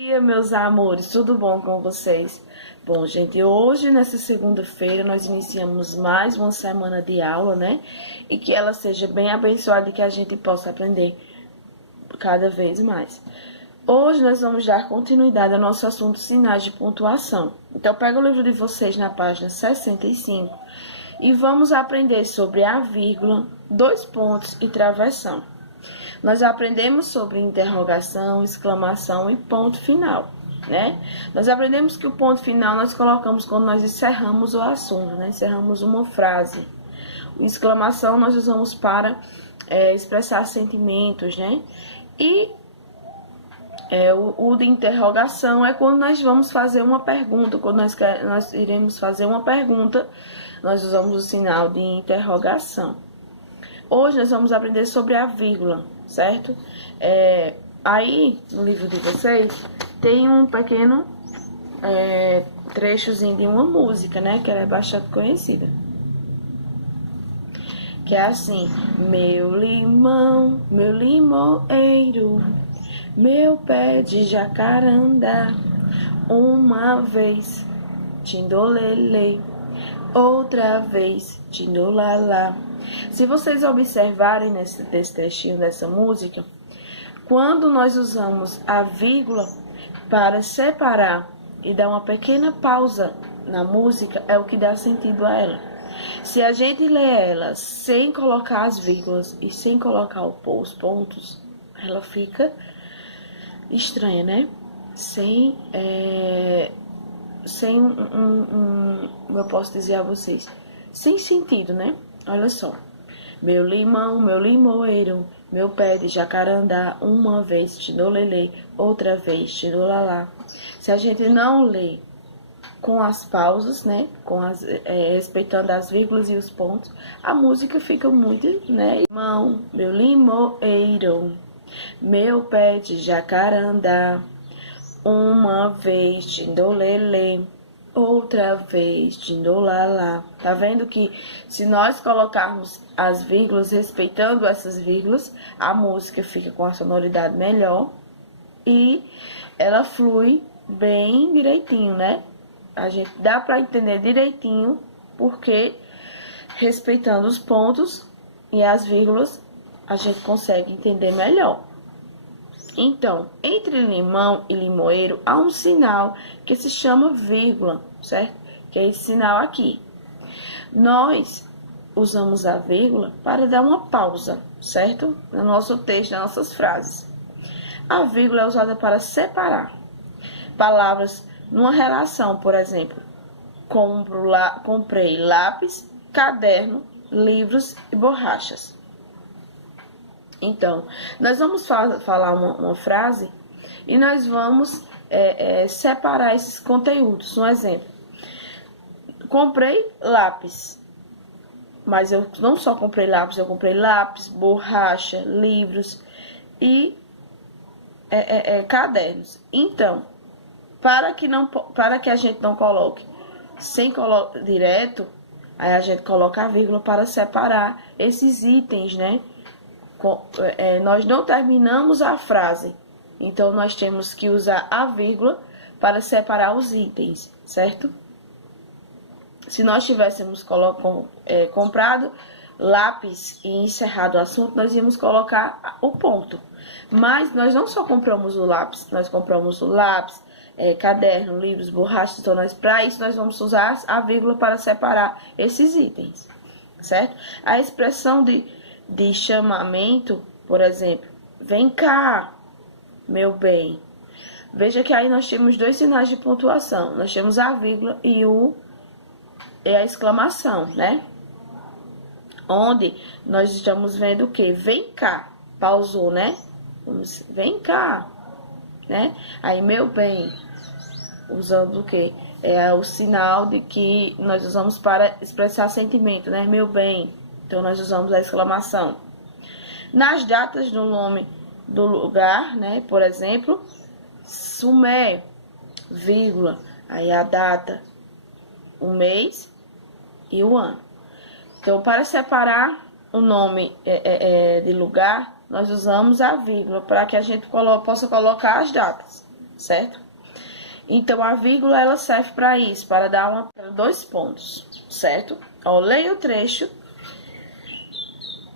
Dia, meus amores, tudo bom com vocês? Bom, gente, hoje, nessa segunda-feira, nós iniciamos mais uma semana de aula, né? E que ela seja bem abençoada e que a gente possa aprender cada vez mais. Hoje nós vamos dar continuidade ao nosso assunto sinais de pontuação. Então, pega o livro de vocês na página 65 e vamos aprender sobre a vírgula, dois pontos e travessão. Nós aprendemos sobre interrogação, exclamação e ponto final, né? Nós aprendemos que o ponto final nós colocamos quando nós encerramos o assunto, né? Encerramos uma frase. Exclamação nós usamos para expressar sentimentos, né? E o de interrogação é quando nós vamos fazer uma pergunta, quando nós iremos fazer uma pergunta, nós usamos o sinal de interrogação. Hoje nós vamos aprender sobre a vírgula, certo? Aí, no livro de vocês, tem um pequeno trechozinho de uma música, né? Que ela é bastante conhecida. Que é assim: meu limão, meu limoeiro, meu pé de jacarandá, uma vez, tindolele, outra vez, tindolalá. Se vocês observarem nesse trechinho dessa música, quando nós usamos a vírgula para separar e dar uma pequena pausa na música, é o que dá sentido a ela. Se a gente lê ela sem colocar as vírgulas e sem colocar os pontos, ela fica estranha, né? Sem como eu posso dizer a vocês, sem sentido, né? Olha só: meu limão, meu limoeiro, meu pé de jacarandá, uma vez tindolelê, outra vez tindolalá. Se a gente não lê com as pausas, né, respeitando as vírgulas e os pontos, a música fica muito, né? Limão, meu limoeiro, meu pé de jacarandá, uma vez tindolelê, outra vez tindolalá. Tá vendo que se nós colocarmos as vírgulas, respeitando essas vírgulas, a música fica com a sonoridade melhor e ela flui bem direitinho, né? A gente dá para entender direitinho, porque respeitando os pontos e as vírgulas, a gente consegue entender melhor. Então, entre limão e limoeiro há um sinal que se chama vírgula, certo? Que é esse sinal aqui. Nós usamos a vírgula para dar uma pausa, certo? No nosso texto, nas nossas frases. A vírgula é usada para separar palavras numa relação, por exemplo: comprei lápis, caderno, livros e borrachas. Então, nós vamos falar uma frase e nós vamos separar esses conteúdos. Um exemplo: comprei lápis, mas eu não só comprei lápis, eu comprei lápis, borracha, livros e cadernos. Então, para que a gente não coloque direto, aí a gente coloca a vírgula para separar esses itens, né? Nós não terminamos a frase, então nós temos que usar a vírgula para separar os itens, certo? Se nós tivéssemos comprado lápis e encerrado o assunto, nós íamos colocar o ponto. Mas nós não só compramos o lápis, nós compramos o lápis, caderno, livros, borrachas. Então, para isso, nós vamos usar a vírgula para separar esses itens, certo? A expressão de chamamento, por exemplo: vem cá, meu bem. Veja que aí nós temos dois sinais de pontuação. Nós temos a vírgula e a exclamação, né? Onde nós estamos vendo o que? Vem cá. Pausou, né? Vem cá, né? Aí, meu bem, usando o que? É o sinal de que nós usamos para expressar sentimento, né? Meu bem. Então, nós usamos a exclamação. Nas datas do nome do lugar, né? Por exemplo, Sumé, vírgula, aí a data, o mês e o ano. Então, para separar o nome de lugar, nós usamos a vírgula para que a gente possa colocar as datas, certo? Então, a vírgula, ela serve para isso, para dar dois pontos, certo? Ó, leia o trecho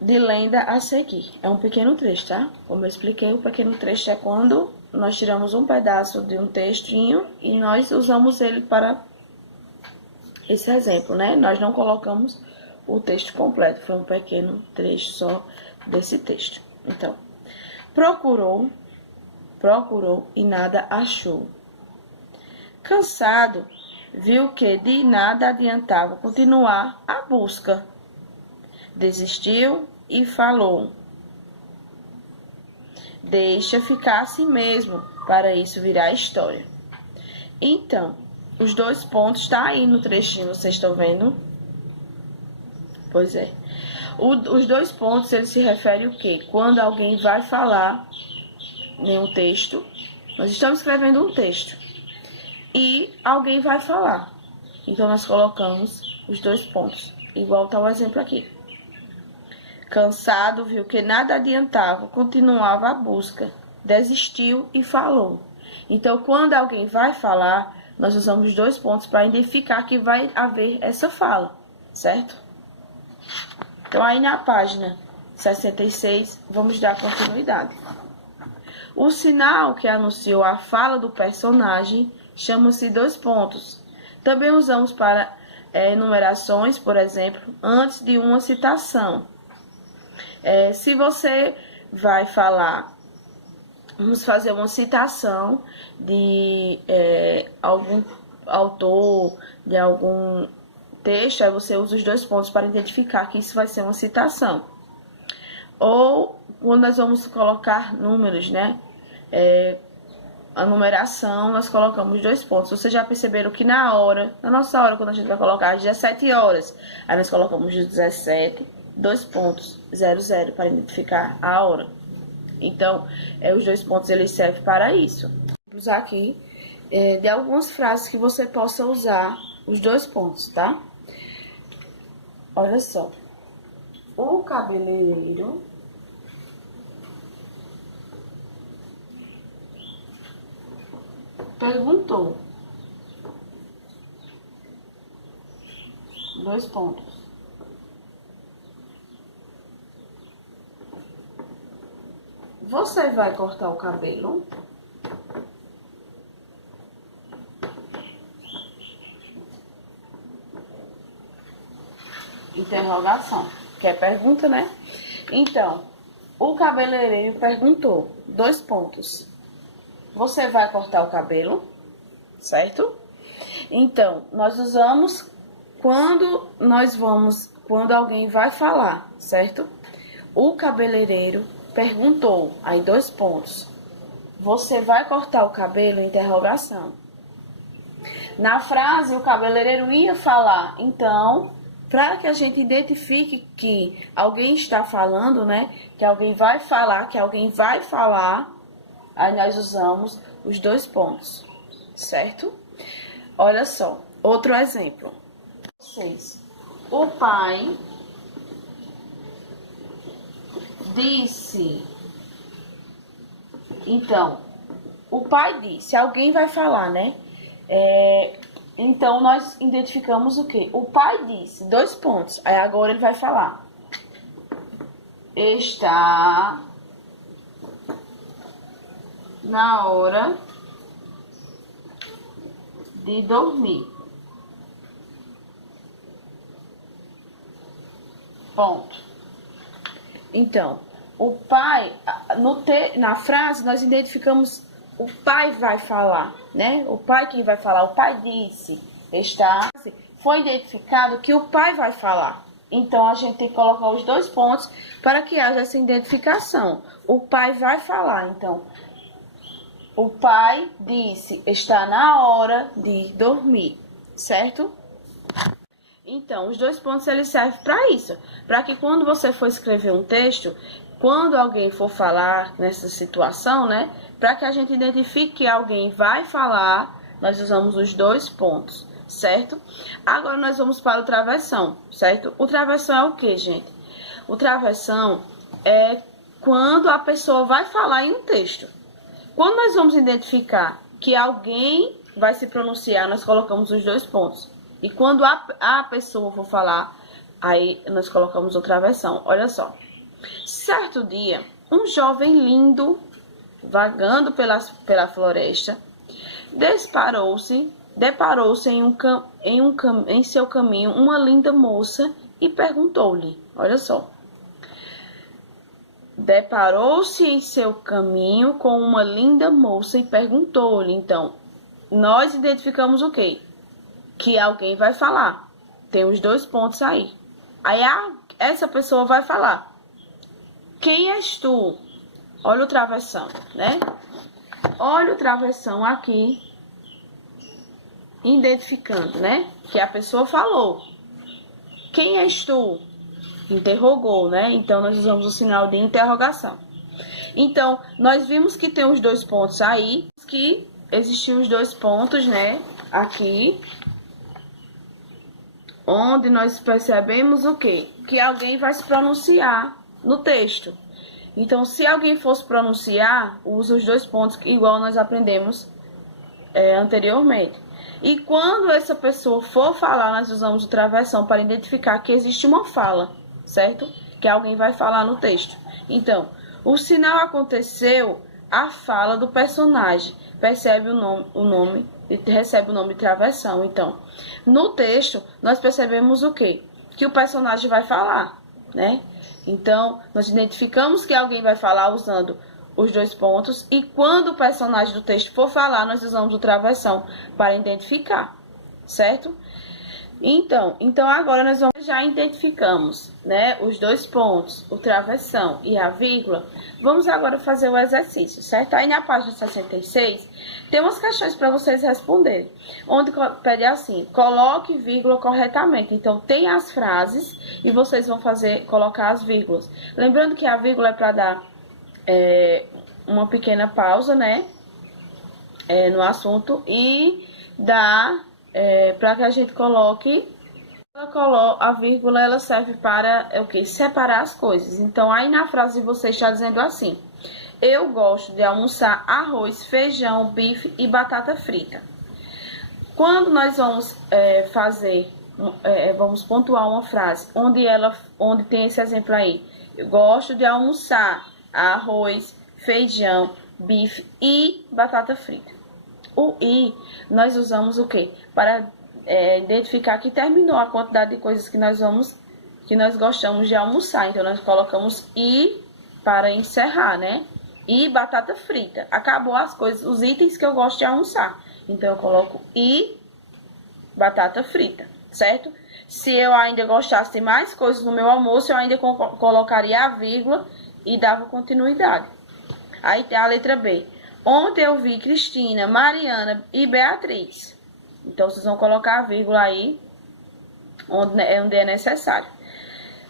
de lenda a seguir. É um pequeno trecho, tá? Como eu expliquei, o pequeno trecho é quando nós tiramos um pedaço de um textinho e nós usamos ele para esse exemplo, né? Nós não colocamos o texto completo, foi um pequeno trecho só desse texto. Então, procurou e nada achou. Cansado, viu que de nada adiantava continuar a busca. Desistiu e falou: deixa ficar assim mesmo, para isso virar história. Então, os dois pontos tá aí no trechinho, vocês estão vendo? Pois é. Os dois pontos, eles se referem o quê? Quando alguém vai falar em um texto, nós estamos escrevendo um texto, e alguém vai falar. Então, nós colocamos os dois pontos, igual tá o exemplo aqui. Cansado, viu que nada adiantava, continuava a busca, desistiu e falou. Então, quando alguém vai falar, nós usamos dois pontos para identificar que vai haver essa fala, certo? Então, aí na página 66, vamos dar continuidade. O sinal que anunciou a fala do personagem chama-se dois pontos. Também usamos para enumerações, por exemplo, antes de uma citação. Se você vai falar, vamos fazer uma citação de algum autor, de algum texto, aí você usa os dois pontos para identificar que isso vai ser uma citação. Ou quando nós vamos colocar números, né? A numeração, nós colocamos dois pontos. Vocês já perceberam que na nossa hora, quando a gente vai colocar às 17 horas, aí nós colocamos 17, dois pontos, 00, para identificar a hora. Então, os dois pontos, eles servem para isso. Vamos usar aqui de algumas frases que você possa usar os dois pontos, tá? Olha só. O cabeleireiro perguntou. Dois pontos. Você vai cortar o cabelo? Interrogação. Que é pergunta, né? Então, o cabeleireiro perguntou. Dois pontos. Você vai cortar o cabelo? Certo? Então, nós usamos quando alguém vai falar, certo? O cabeleireiro perguntou, aí dois pontos. Você vai cortar o cabelo? Interrogação. Na frase, o cabeleireiro ia falar. Então, para que a gente identifique que alguém está falando, né? Que alguém vai falar, aí nós usamos os dois pontos, certo? Olha só, outro exemplo. O pai disse. Então, o pai disse, alguém vai falar, né? Então, nós identificamos o quê? O pai disse, dois pontos. Aí agora ele vai falar. Está na hora de dormir. Ponto. Então, o pai, na frase, nós identificamos o pai vai falar, né? O pai que vai falar, o pai disse, foi identificado que o pai vai falar. Então, a gente tem que colocar os dois pontos para que haja essa identificação. O pai vai falar, então. O pai disse, está na hora de dormir, certo? Então, os dois pontos, eles servem para isso. Para que quando você for escrever um texto, quando alguém for falar nessa situação, né? Para que a gente identifique que alguém vai falar, nós usamos os dois pontos, certo? Agora nós vamos para o travessão, certo? O travessão é o que, gente? O travessão é quando a pessoa vai falar em um texto. Quando nós vamos identificar que alguém vai se pronunciar, nós colocamos os 2 pontos. E quando a pessoa for falar, aí nós colocamos outra versão. Olha só. Certo dia, um jovem lindo, vagando pela floresta, deparou-se em seu caminho uma linda moça e perguntou-lhe, olha só. Deparou-se em seu caminho com uma linda moça e perguntou-lhe. Então, nós identificamos o quê? Que alguém vai falar. Tem os 2 pontos aí. Aí essa pessoa vai falar. Quem és tu? Olha o travessão, né? Olha o travessão aqui, identificando, né? Que a pessoa falou. Quem és tu? Interrogou, né? Então, nós usamos o sinal de interrogação. Então, nós vimos que tem os 2 pontos aí, que existiam os 2 pontos, né? Aqui, onde nós percebemos o quê? Que alguém vai se pronunciar no texto. Então, se alguém fosse pronunciar, usa os 2 pontos, igual nós aprendemos anteriormente. E quando essa pessoa for falar, nós usamos o travessão para identificar que existe uma fala, certo? Que alguém vai falar no texto. Então, o sinal aconteceu, a fala do personagem. Percebe o nome recebe o nome de travessão. Então, no texto, nós percebemos o quê? Que o personagem vai falar, né? Então, nós identificamos que alguém vai falar usando os 2 pontos. E quando o personagem do texto for falar, nós usamos o travessão para identificar, certo? Então agora nós já identificamos, né, os 2 pontos, o travessão e a vírgula. Vamos agora fazer o exercício, certo? Aí na página 66, tem umas questões para vocês responderem, onde pede assim, coloque vírgula corretamente. Então, tem as frases e vocês vão colocar as vírgulas. Lembrando que a vírgula é para dar uma pequena pausa, né, no assunto e dar... para que a gente coloque a vírgula, ela serve para o quê? Separar as coisas. Então, aí na frase você está dizendo assim: eu gosto de almoçar arroz, feijão, bife e batata frita. Quando nós vamos vamos pontuar uma frase onde tem esse exemplo aí: eu gosto de almoçar arroz, feijão, bife e batata frita. O i, nós usamos o quê? Para identificar que terminou a quantidade de coisas que nós gostamos de almoçar. Então, nós colocamos i para encerrar, né? E batata frita. Acabou as coisas, os itens que eu gosto de almoçar. Então, eu coloco i, batata frita, certo? Se eu ainda gostasse de mais coisas no meu almoço, eu ainda colocaria a vírgula e dava continuidade. Aí tem a letra B. Ontem eu vi Cristina, Mariana e Beatriz. Então, vocês vão colocar a vírgula aí, onde é necessário.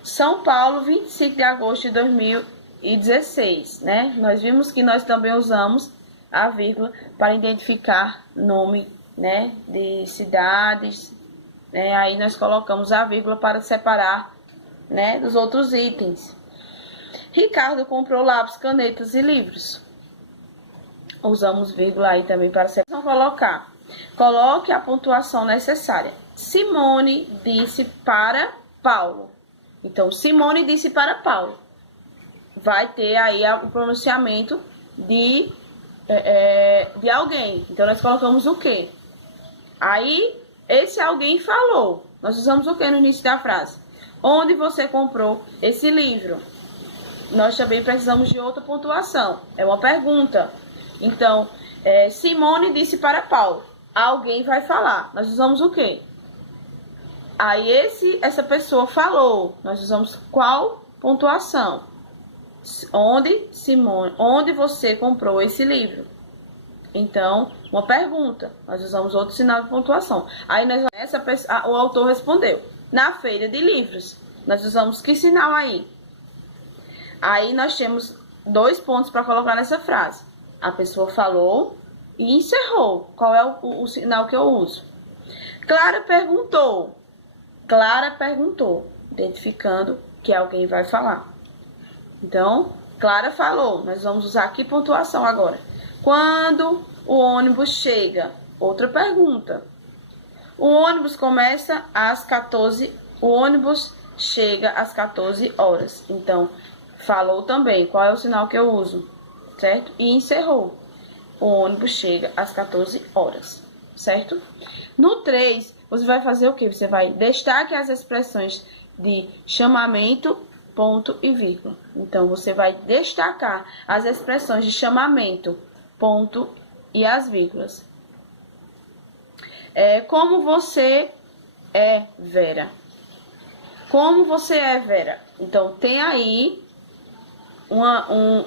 São Paulo, 25 de agosto de 2016, né? Nós vimos que nós também usamos a vírgula para identificar nome, né, de cidades, né? Aí nós colocamos a vírgula para separar, né, dos outros itens. Ricardo comprou lápis, canetas e livros. Usamos vírgula aí também para separar. Coloque a pontuação necessária. Simone disse para Paulo. Então, Simone disse para Paulo. Vai ter aí o pronunciamento de alguém. Então, nós colocamos o quê? Aí, esse alguém falou. Nós usamos o quê no início da frase? Onde você comprou esse livro? Nós também precisamos de outra pontuação. É uma pergunta. Então, Simone disse para Paulo. Alguém vai falar. Nós usamos o quê? Aí essa pessoa falou. Nós usamos qual pontuação? Onde você comprou esse livro? Então, uma pergunta. Nós usamos outro sinal de pontuação. Aí o autor respondeu. Na feira de livros. Nós usamos que sinal aí? Aí nós temos 2 pontos para colocar nessa frase. A pessoa falou e encerrou. Qual é o sinal que eu uso? Clara perguntou. Clara perguntou, identificando que alguém vai falar. Então, Clara falou. Nós vamos usar aqui pontuação agora. Quando o ônibus chega? Outra pergunta. O ônibus começa às 14, o ônibus chega às 14 horas. Então, falou também qual é o sinal que eu uso, certo? E encerrou. O ônibus chega às 14 horas, certo? No 3, você vai fazer o quê? Você vai destacar as expressões de chamamento, ponto e vírgula. Então, você vai destacar as expressões de chamamento, ponto e as vírgulas. Como você é, Vera? Como você é, Vera? Então, tem aí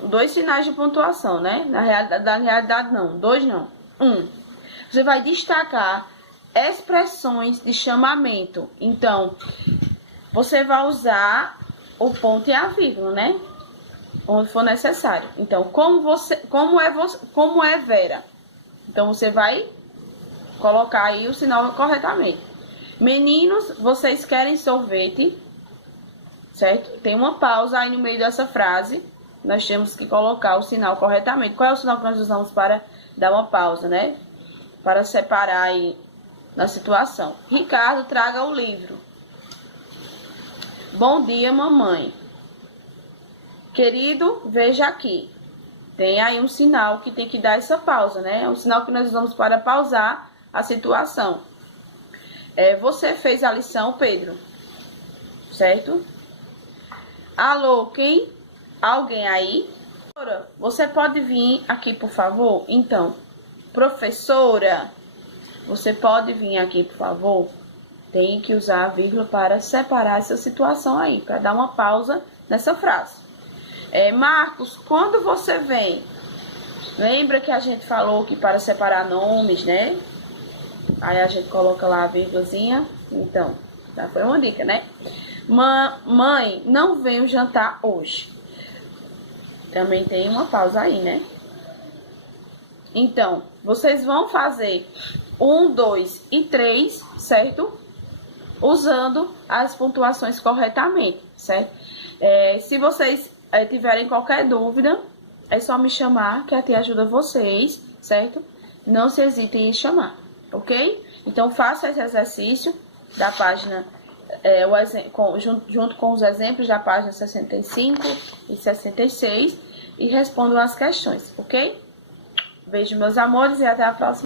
dois sinais de pontuação, né? Na realidade, não. Dois, não. Você vai destacar expressões de chamamento. Então, você vai usar o ponto e a vírgula, né? Onde for necessário. Então, como é Vera? Então, você vai colocar aí o sinal corretamente. Meninos, vocês querem sorvete? Certo? Tem uma pausa aí no meio dessa frase. Nós temos que colocar o sinal corretamente. Qual é o sinal que nós usamos para dar uma pausa, né? Para separar aí na situação. Ricardo, traga o livro. Bom dia, mamãe. Querido, veja aqui. Tem aí um sinal que tem que dar essa pausa, né? É um sinal que nós usamos para pausar a situação. Você fez a lição, Pedro? Certo? Alô, quem? Alguém aí? Você pode vir aqui, por favor? Então, professora, você pode vir aqui, por favor? Tem que usar a vírgula para separar essa situação aí, para dar uma pausa nessa frase. Marcos, quando você vem? Lembra que a gente falou que para separar nomes, né? Aí a gente coloca lá a vírgulazinha. Então, já foi uma dica, né? Mãe, não venho jantar hoje. Também tem uma pausa aí, né? Então, vocês vão fazer 1, 2 e 3, certo? Usando as pontuações corretamente, certo? Se vocês tiverem qualquer dúvida, é só me chamar que a tia ajuda vocês, certo? Não se hesitem em chamar, ok? Então, faça esse exercício da página, junto com os exemplos da página 65 e 66 e respondam as questões, ok? Beijo, meus amores, e até a próxima.